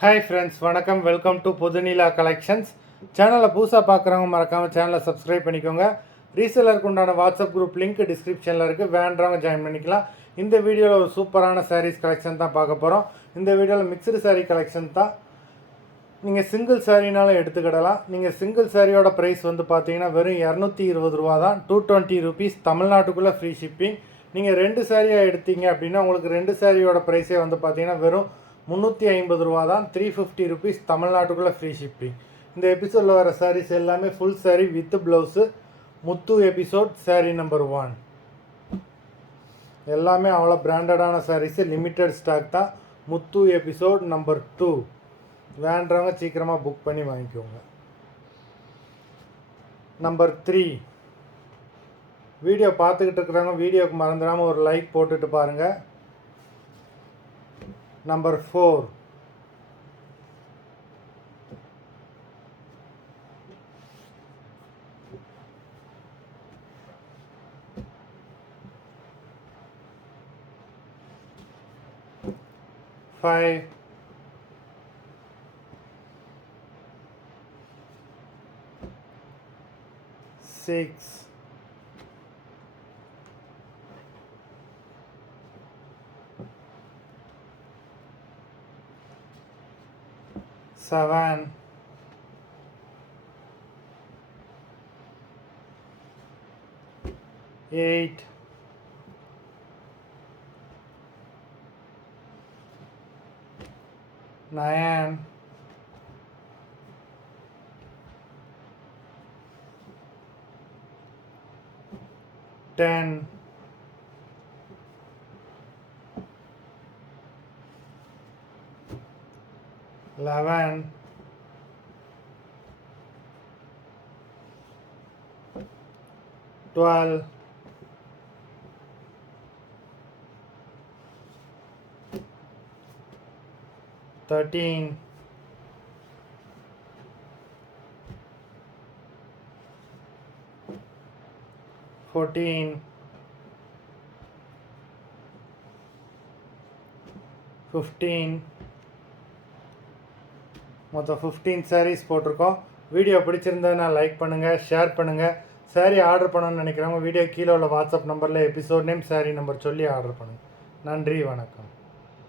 Hi friends, வணக்கம். Welcome to Puthunila collections. சேனலை புதுசாக பார்க்குறவங்க மறக்காமல் சேனலை சப்ஸ்கிரைப் பண்ணிக்கோங்க. ரீசேலருக்கு உண்டான வாட்ஸ்அப் குரூப் லிங்க் டிஸ்கிரிப்ஷனில் இருக்குது, வேண்டவங்க ஜாயின் பண்ணிக்கலாம். இந்த வீடியோவில் ஒரு சூப்பரான சாரீஸ் கலெக்ஷன் தான் பார்க்க போகிறோம். இந்த வீடியோவில் மிக்சடு சாரீ கலெக்ஷன் தான். நீங்கள் சிங்கிள் சாரீனாலும் எடுத்துக்கிடலாம். நீங்கள் சிங்கிள் சாரியோட ப்ரைஸ் வந்து பார்த்தீங்கன்னா வெறும் 220 ரூபா தான். 220 ருபீஸ், தமிழ்நாட்டுக்குள்ளே ஃப்ரீ ஷிப்பிங். நீங்கள் 2 சாரியாக எடுத்தீங்க அப்படின்னா உங்களுக்கு 2 சாரியோட ப்ரைஸே வந்து பார்த்தீங்கன்னா வெறும் 350 ரூபா தான். 350 ருபீஸ், தமிழ்நாட்டுக்குள்ளே ஃப்ரீ ஷிப்பிங். இந்த எபிசோடில் வர சாரீஸ் எல்லாமே full sari with blouse. Muthu episode sari number 1 எல்லாமே அவ்வளோ பிராண்டடான சாரீஸு, லிமிட்டட் ஸ்டாக் தான். முத்து எபிசோட் நம்பர் 2 வேண்டவங்க சீக்கிரமாக புக் பண்ணி வாங்கிக்கோங்க. நம்பர் 3 வீடியோ பார்த்துக்கிட்டு இருக்கிறவங்க வீடியோவுக்கு மறந்துடாமல் ஒரு லைக் போட்டுட்டு பாருங்கள். நம்பர் 4 5 6 7 8 9 10 11 12 13 14 15 மொத்தம் 15 சாரீஸ் போட்டிருக்கோம். வீடியோ பிடிச்சிருந்ததுன்னா லைக் பண்ணுங்கள், ஷேர் பண்ணுங்கள். சாரீ ஆர்டர் பண்ணணும்னு நினைக்கிறவங்க வீடியோ கீழே உள்ள வாட்ஸ்அப் நம்பரில் எபிசோட் நேம், சாரீ நம்பர் சொல்லி ஆர்டர் பண்ணுங்கள். நன்றி, வணக்கம்.